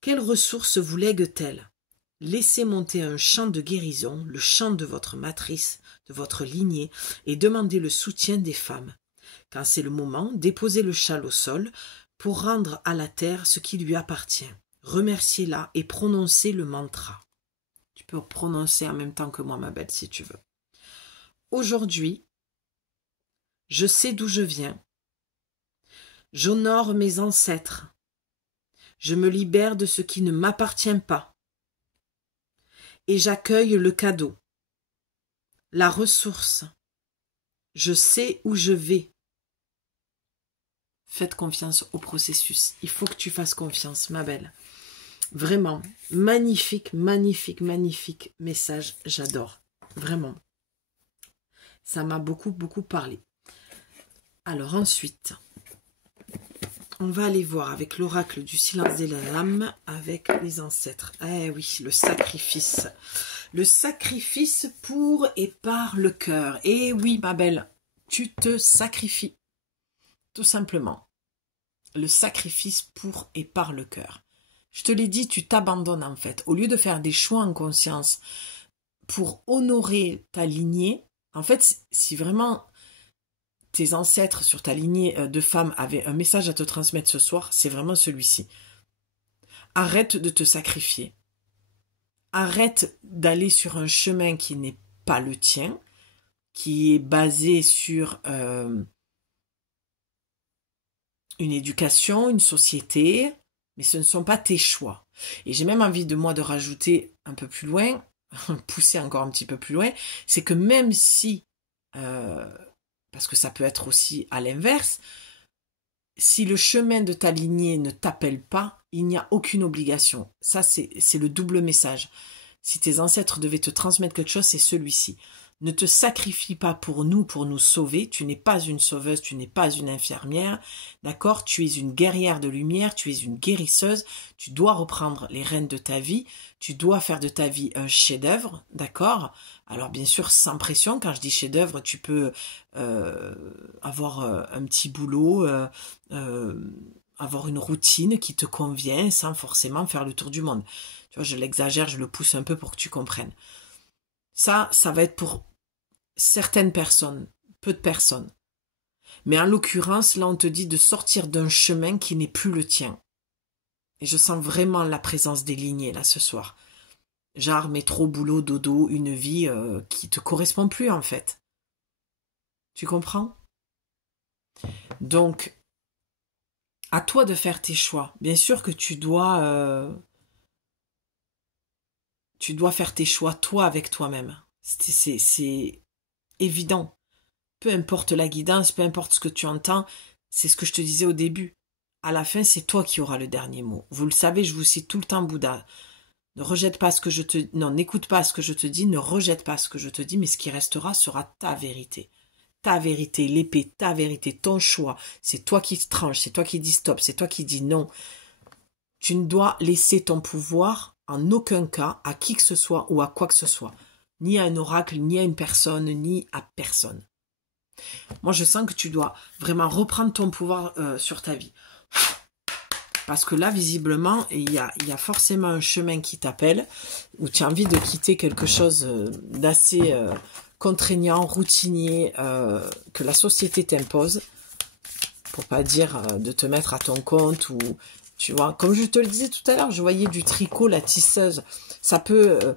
Quelles ressources vous lègue-t-elle? Laissez monter un chant de guérison, le chant de votre matrice, de votre lignée, et demandez le soutien des femmes. Quand c'est le moment, déposez le châle au sol pour rendre à la terre ce qui lui appartient. Remerciez-la et prononcez le mantra. Tu peux prononcer en même temps que moi, ma belle, si tu veux. Aujourd'hui, je sais d'où je viens. J'honore mes ancêtres. Je me libère de ce qui ne m'appartient pas. Et j'accueille le cadeau, la ressource. Je sais où je vais. Faites confiance au processus. Il faut que tu fasses confiance, ma belle. Vraiment, magnifique, magnifique, magnifique message. J'adore. Vraiment. Ça m'a beaucoup, beaucoup parlé. Alors ensuite, on va aller voir avec l'oracle du silence des lames, avec les ancêtres. Eh oui, le sacrifice. Le sacrifice pour et par le cœur. Eh oui, ma belle, tu te sacrifies. Tout simplement. Le sacrifice pour et par le cœur. Je te l'ai dit, tu t'abandonnes en fait. Au lieu de faire des choix en conscience pour honorer ta lignée, en fait, si vraiment tes ancêtres sur ta lignée de femmes avaient un message à te transmettre ce soir, c'est vraiment celui-ci. Arrête de te sacrifier. Arrête d'aller sur un chemin qui n'est pas le tien, qui est basé sur une éducation, une société, mais ce ne sont pas tes choix. Et j'ai même envie de moi de rajouter un peu plus loin, pousser encore un petit peu plus loin, c'est que même si, parce que ça peut être aussi à l'inverse, si le chemin de ta lignée ne t'appelle pas, il n'y a aucune obligation. Ça, c'est le double message. Si tes ancêtres devaient te transmettre quelque chose, c'est celui-ci. Ne te sacrifie pas pour nous sauver. Tu n'es pas une sauveuse, tu n'es pas une infirmière. D'accord? Tu es une guerrière de lumière, tu es une guérisseuse. Tu dois reprendre les rênes de ta vie. Tu dois faire de ta vie un chef-d'œuvre. D'accord? Alors bien sûr, sans pression. Quand je dis chef-d'œuvre, tu peux avoir un petit boulot, avoir une routine qui te convient sans forcément faire le tour du monde. Tu vois, je l'exagère, je le pousse un peu pour que tu comprennes. Ça va être pour certaines personnes, peu de personnes. Mais en l'occurrence, là, on te dit de sortir d'un chemin qui n'est plus le tien. Et je sens vraiment la présence des lignées, là, ce soir. Genre, métro, boulot, dodo, une vie qui te correspond plus, en fait. Tu comprends? Donc, à toi de faire tes choix. Bien sûr que tu dois faire tes choix, toi, avec toi-même. C'est évident. Peu importe la guidance, peu importe ce que tu entends, c'est ce que je te disais au début. À la fin, c'est toi qui auras le dernier mot. Vous le savez, je vous cite tout le temps Bouddha. Ne rejette pas ce que je te dis. Non, n'écoute pas ce que je te dis, ne rejette pas ce que je te dis, mais ce qui restera sera ta vérité. Ta vérité, l'épée, ta vérité, ton choix. C'est toi qui tranches, c'est toi qui dis stop, c'est toi qui dis non. Tu ne dois laisser ton pouvoir en aucun cas à qui que ce soit ou à quoi que ce soit. Ni à un oracle, ni à une personne, ni à personne. Moi, je sens que tu dois vraiment reprendre ton pouvoir sur ta vie. Parce que là, visiblement, il y a forcément un chemin qui t'appelle, où tu as envie de quitter quelque chose d'assez contraignant, routinier, que la société t'impose, pour pas dire de te mettre à ton compte, ou tu vois, comme je te le disais tout à l'heure, je voyais du tricot, la tisseuse, ça peut,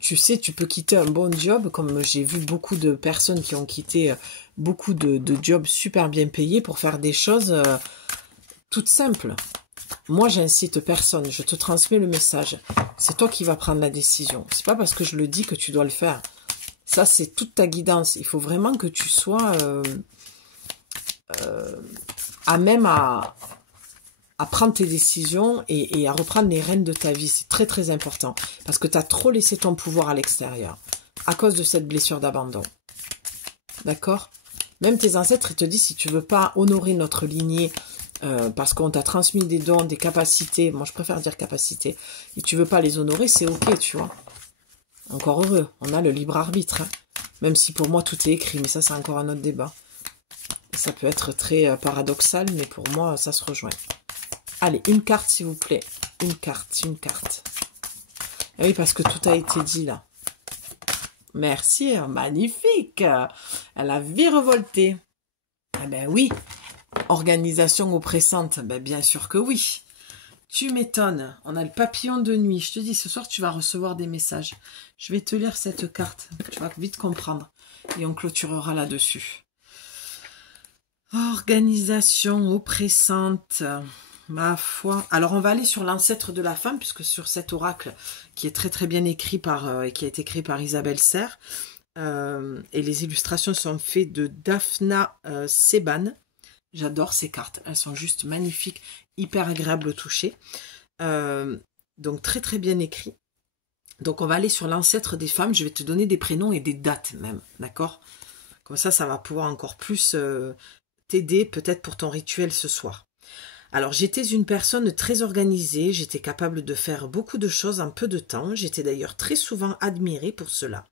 tu sais, tu peux quitter un bon job, comme j'ai vu beaucoup de personnes qui ont quitté beaucoup de jobs super bien payés pour faire des choses toutes simples. Moi, j'incite personne, je te transmets le message. C'est toi qui vas prendre la décision. C'est pas parce que je le dis que tu dois le faire. Ça, c'est toute ta guidance. Il faut vraiment que tu sois à même à prendre tes décisions et à reprendre les rênes de ta vie. C'est très, très important. Parce que tu as trop laissé ton pouvoir à l'extérieur à cause de cette blessure d'abandon. D'accord? Même tes ancêtres, ils te disent, si tu veux pas honorer notre lignée, parce qu'on t'a transmis des dons, des capacités, moi je préfère dire capacités, et tu veux pas les honorer, c'est ok, tu vois. Encore heureux, on a le libre arbitre, hein. Même si pour moi tout est écrit, mais ça c'est encore un autre débat. Ça peut être très paradoxal, mais pour moi, ça se rejoint. Allez, une carte, s'il vous plaît. Une carte, une carte. Et oui, parce que tout a été dit, là. Merci, magnifique. Elle a virevolté. Ah ben oui. Organisation oppressante. Ben bien sûr que oui. Tu m'étonnes. On a le papillon de nuit. Je te dis, ce soir, tu vas recevoir des messages. Je vais te lire cette carte. Tu vas vite comprendre. Et on clôturera là-dessus. Organisation oppressante. Ma foi. Alors, on va aller sur l'ancêtre de la femme, puisque sur cet oracle, qui est très très bien écrit par, et qui a été écrit par Isabelle Serre, et les illustrations sont faites de Daphna Seban. J'adore ces cartes. Elles sont juste magnifiques, hyper agréables au toucher. Donc, très très bien écrit. Donc, on va aller sur l'ancêtre des femmes. Je vais te donner des prénoms et des dates même, d'accord? Comme ça va pouvoir encore plus t'aider peut-être pour ton rituel ce soir. Alors, j'étais une personne très organisée, j'étais capable de faire beaucoup de choses en peu de temps, j'étais d'ailleurs très souvent admirée pour cela.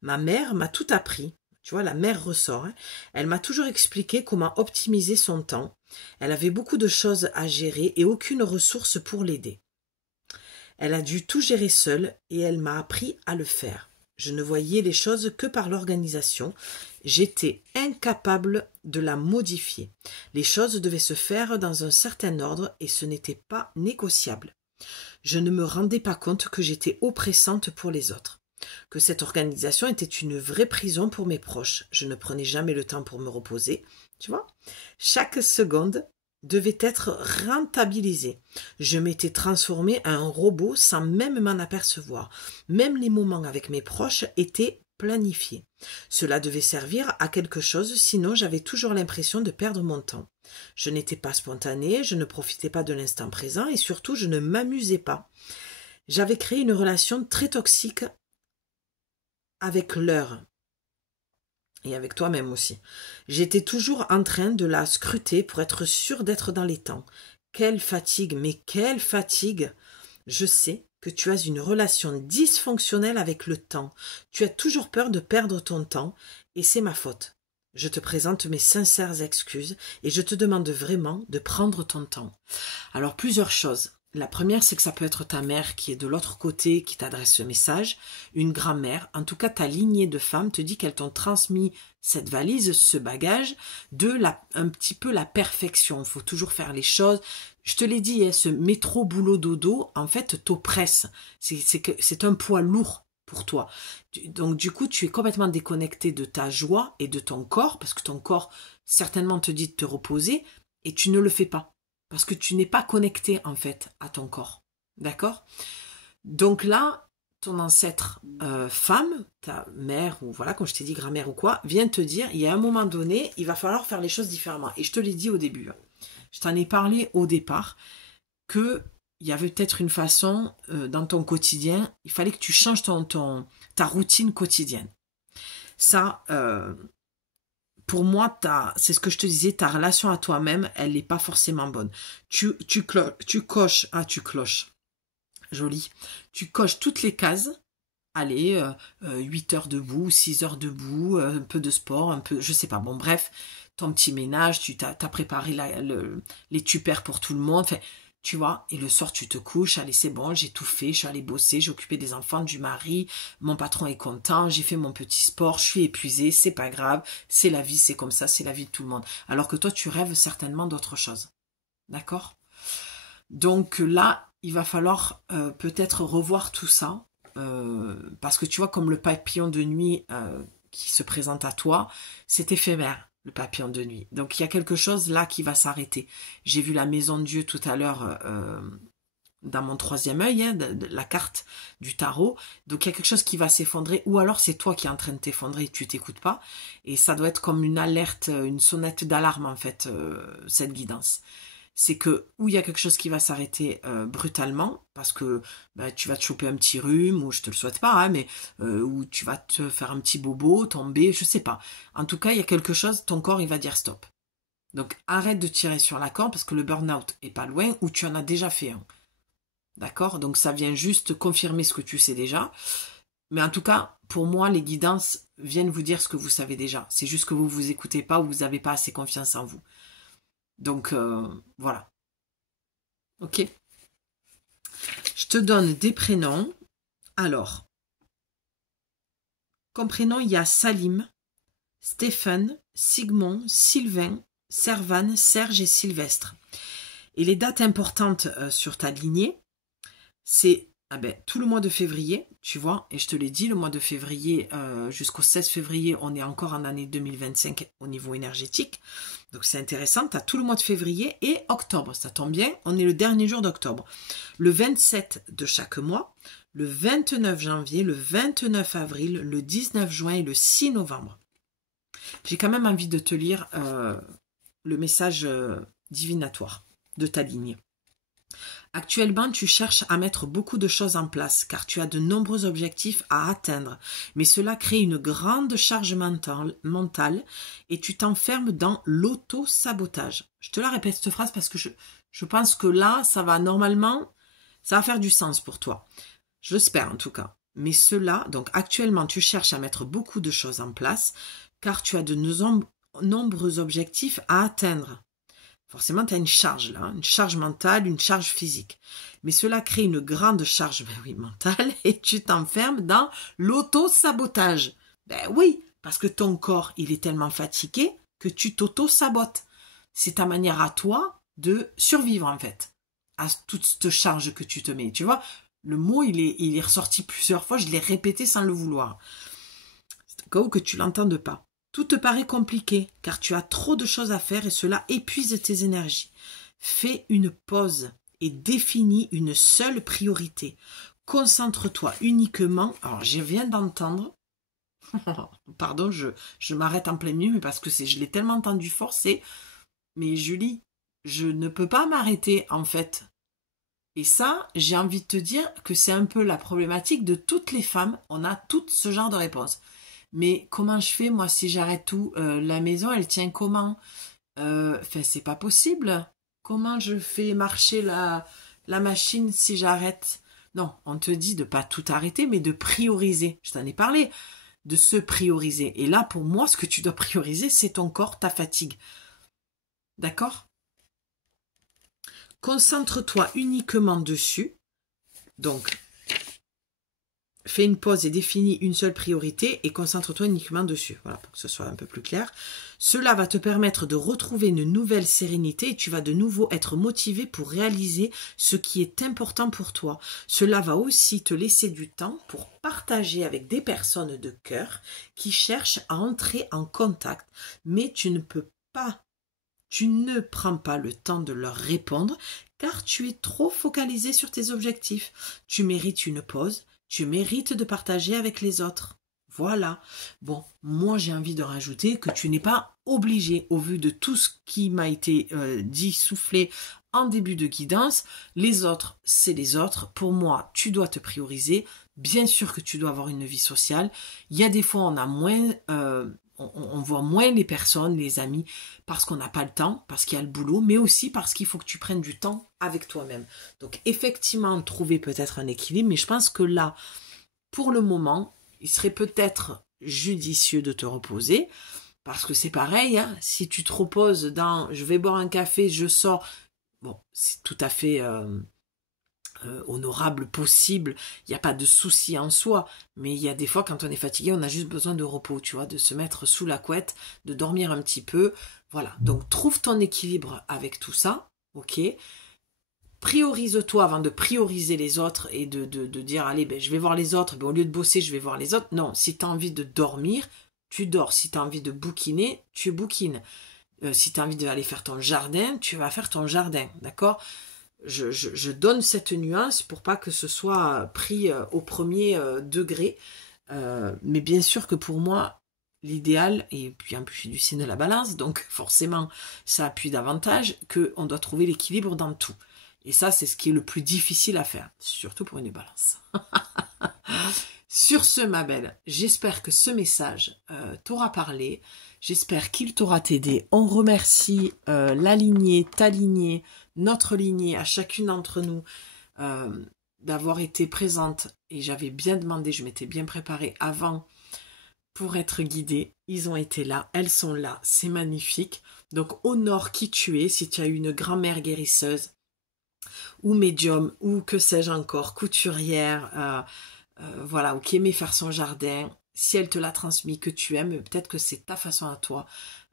Ma mère m'a tout appris, tu vois, la mère ressort, hein. Elle m'a toujours expliqué comment optimiser son temps. Elle avait beaucoup de choses à gérer et aucune ressource pour l'aider. Elle a dû tout gérer seule et elle m'a appris à le faire. Je ne voyais les choses que par l'organisation. J'étais incapable de la modifier. Les choses devaient se faire dans un certain ordre et ce n'était pas négociable. Je ne me rendais pas compte que j'étais oppressante pour les autres, que cette organisation était une vraie prison pour mes proches. Je ne prenais jamais le temps pour me reposer, tu vois. Chaque seconde devait être rentabilisée. Je m'étais transformée en un robot sans même m'en apercevoir. Même les moments avec mes proches étaient planifiés. Cela devait servir à quelque chose, sinon j'avais toujours l'impression de perdre mon temps. Je n'étais pas spontanée, je ne profitais pas de l'instant présent et surtout je ne m'amusais pas. J'avais créé une relation très toxique avec l'heure. Et avec toi-même aussi. J'étais toujours en train de la scruter pour être sûre d'être dans les temps. Quelle fatigue, mais quelle fatigue! Je sais que tu as une relation dysfonctionnelle avec le temps. Tu as toujours peur de perdre ton temps et c'est ma faute. Je te présente mes sincères excuses et je te demande vraiment de prendre ton temps. Alors, plusieurs choses. La première, c'est que ça peut être ta mère qui est de l'autre côté, qui t'adresse ce message, une grand-mère, en tout cas ta lignée de femmes te dit qu'elles t'ont transmis cette valise, ce bagage, un petit peu la perfection. Il faut toujours faire les choses. Je te l'ai dit, hein, ce métro boulot dodo, en fait, t'oppresse. C'est un poids lourd pour toi. Donc du coup, tu es complètement déconnecté de ta joie et de ton corps, parce que ton corps certainement te dit de te reposer, et tu ne le fais pas. Parce que tu n'es pas connecté, en fait, à ton corps. D'accord? Donc là, ton ancêtre femme, ta mère, ou voilà, comme je t'ai dit, grand-mère ou quoi, vient te dire, il y a un moment donné, il va falloir faire les choses différemment. Et je te l'ai dit au début. Hein. Je t'en ai parlé au départ, qu'il y avait peut-être une façon, dans ton quotidien, il fallait que tu changes ta routine quotidienne. Ça... pour moi, c'est ce que je te disais, ta relation à toi-même, elle n'est pas forcément bonne. Tu coches, tu cloches, joli. Tu coches toutes les cases. Allez, 8 heures debout, 6 heures debout, un peu de sport, un peu, je sais pas. Bon, bref, ton petit ménage, tu t'as préparé les tupperwares pour tout le monde. Enfin, tu vois, et le soir, tu te couches, allez, c'est bon, j'ai tout fait, je suis allée bosser, j'ai occupé des enfants, du mari, mon patron est content, j'ai fait mon petit sport, je suis épuisée, c'est pas grave, c'est la vie, c'est comme ça, c'est la vie de tout le monde. Alors que toi, tu rêves certainement d'autre chose. D'accord? Donc là, il va falloir peut-être revoir tout ça, parce que tu vois, comme le papillon de nuit qui se présente à toi, c'est éphémère. Le papillon de nuit. Donc il y a quelque chose là qui va s'arrêter. J'ai vu la maison de Dieu tout à l'heure dans mon troisième œil, hein, de la carte du tarot. Donc il y a quelque chose qui va s'effondrer, ou alors c'est toi qui es en train de t'effondrer et tu t'écoutes pas. Et ça doit être comme une alerte, une sonnette d'alarme en fait, cette guidance. C'est que où il y a quelque chose qui va s'arrêter brutalement, parce que tu vas te choper un petit rhume, ou je te le souhaite pas, hein, mais ou tu vas te faire un petit bobo, tomber, je sais pas. En tout cas, il y a quelque chose, ton corps il va dire stop. Donc arrête de tirer sur la corde parce que le burn-out est pas loin, ou tu en as déjà fait un. D'accord? Donc ça vient juste confirmer ce que tu sais déjà. Mais en tout cas, pour moi, les guidances viennent vous dire ce que vous savez déjà. C'est juste que vous ne vous écoutez pas ou vous n'avez pas assez confiance en vous. Donc, voilà. Ok. Je te donne des prénoms. Alors, comme prénom, il y a Salim, Stéphane, Sigmond, Sylvain, Servan, Serge et Sylvestre. Et les dates importantes sur ta lignée, c'est tout le mois de février, tu vois, et je te l'ai dit, le mois de février jusqu'au 16 février, on est encore en année 2025 au niveau énergétique. Donc c'est intéressant, tu as tout le mois de février et octobre, ça tombe bien, on est le dernier jour d'octobre. Le 27 de chaque mois, le 29 janvier, le 29 avril, le 19 juin et le 6 novembre. J'ai quand même envie de te lire le message divinatoire de ta lignée. Actuellement, tu cherches à mettre beaucoup de choses en place car tu as de nombreux objectifs à atteindre, mais cela crée une grande charge mentale et tu t'enfermes dans l'auto-sabotage. Je te la répète cette phrase parce que je pense que là, ça va faire du sens pour toi. Je l'espère en tout cas. Mais cela, donc actuellement, tu cherches à mettre beaucoup de choses en place car tu as de nombreux objectifs à atteindre. Forcément, tu as une charge là, une charge mentale, une charge physique. Mais cela crée une grande charge mentale et tu t'enfermes dans l'auto-sabotage. Oui, parce que ton corps, il est tellement fatigué que tu t'auto-sabotes. C'est ta manière à toi de survivre en fait, à toute cette charge que tu te mets. Tu vois, le mot, il est ressorti plusieurs fois, je l'ai répété sans le vouloir. C'est au cas où que tu l'entendes pas. Tout te paraît compliqué, car tu as trop de choses à faire et cela épuise tes énergies. Fais une pause et définis une seule priorité. Concentre-toi uniquement... Alors, je viens d'entendre... Pardon, je m'arrête en plein milieu, mais parce que je l'ai tellement entendu forcer. Mais Julie, je ne peux pas m'arrêter, en fait. Et ça, j'ai envie de te dire que c'est un peu la problématique de toutes les femmes. On a tout ce genre de réponse. Mais comment je fais, moi, si j'arrête tout? La maison, elle tient comment? C'est pas possible. Comment je fais marcher la machine si j'arrête? Non, on te dit de pas tout arrêter, mais de prioriser. Je t'en ai parlé, de se prioriser. Et là, pour moi, ce que tu dois prioriser, c'est ton corps, ta fatigue. D'accord? Concentre-toi uniquement dessus. Donc, fais une pause et définis une seule priorité et concentre-toi uniquement dessus. Voilà, pour que ce soit un peu plus clair. Cela va te permettre de retrouver une nouvelle sérénité et tu vas de nouveau être motivé pour réaliser ce qui est important pour toi. Cela va aussi te laisser du temps pour partager avec des personnes de cœur qui cherchent à entrer en contact. Mais tu ne prends pas le temps de leur répondre car tu es trop focalisé sur tes objectifs. Tu mérites une pause. Tu mérites de partager avec les autres. Voilà. Bon, moi j'ai envie de rajouter que tu n'es pas obligé, au vu de tout ce qui m'a été dit, soufflé en début de guidance. Les autres, c'est les autres. Pour moi, tu dois te prioriser. Bien sûr que tu dois avoir une vie sociale. Il y a des fois, on a moins... on voit moins les personnes, les amis, parce qu'on n'a pas le temps, parce qu'il y a le boulot, mais aussi parce qu'il faut que tu prennes du temps avec toi-même. Donc effectivement, trouver peut-être un équilibre, mais je pense que là, pour le moment, il serait peut-être judicieux de te reposer, parce que c'est pareil, hein, si tu te reposes dans « je vais boire un café, je sors », bon, c'est tout à fait... honorable possible, il n'y a pas de souci en soi, mais il y a des fois quand on est fatigué, on a juste besoin de repos, tu vois, de se mettre sous la couette, de dormir un petit peu, voilà, donc trouve ton équilibre avec tout ça, ok, priorise-toi avant de prioriser les autres et de dire, allez, je vais voir les autres, au lieu de bosser, je vais voir les autres, non, si tu as envie de dormir, tu dors, si tu as envie de bouquiner, tu bouquines, si tu as envie d'aller faire ton jardin, tu vas faire ton jardin, d'accord? Je donne cette nuance pour pas que ce soit pris au premier degré. Mais bien sûr que pour moi, l'idéal, et puis en plus je suis du signe de la balance, donc forcément ça appuie davantage, qu'on doit trouver l'équilibre dans tout. Et ça, c'est ce qui est le plus difficile à faire, surtout pour une balance. Sur ce, ma belle, j'espère que ce message t'aura parlé. J'espère qu'il t'aura aidé. On remercie la lignée, ta lignée, notre lignée, à chacune d'entre nous, d'avoir été présente et j'avais bien demandé, je m'étais bien préparée avant pour être guidée. Ils ont été là, elles sont là, c'est magnifique. Donc honore qui tu es, si tu as une grand-mère guérisseuse, ou médium, ou que sais-je encore, couturière, voilà, ou qui aimait faire son jardin, si elle te l'a transmis, que tu aimes, peut-être que c'est ta façon à toi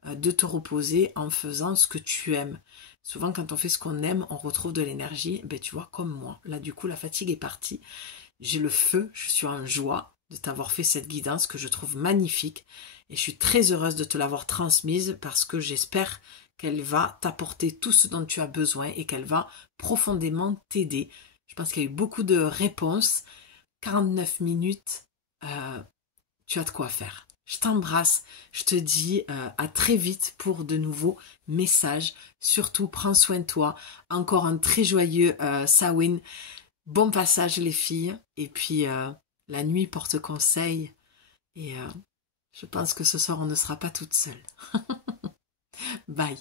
de te reposer en faisant ce que tu aimes. Souvent, quand on fait ce qu'on aime, on retrouve de l'énergie. Ben, tu vois, comme moi. Là, du coup, la fatigue est partie. J'ai le feu, je suis en joie de t'avoir fait cette guidance que je trouve magnifique. Et je suis très heureuse de te l'avoir transmise parce que j'espère qu'elle va t'apporter tout ce dont tu as besoin et qu'elle va profondément t'aider. Je pense qu'il y a eu beaucoup de réponses. 49 minutes, tu as de quoi faire. Je t'embrasse, je te dis à très vite pour de nouveaux messages. Surtout, prends soin de toi. Encore un très joyeux Samhain. Bon passage les filles. Et puis, la nuit porte conseil. Et je pense que ce soir, on ne sera pas toute seule. Bye.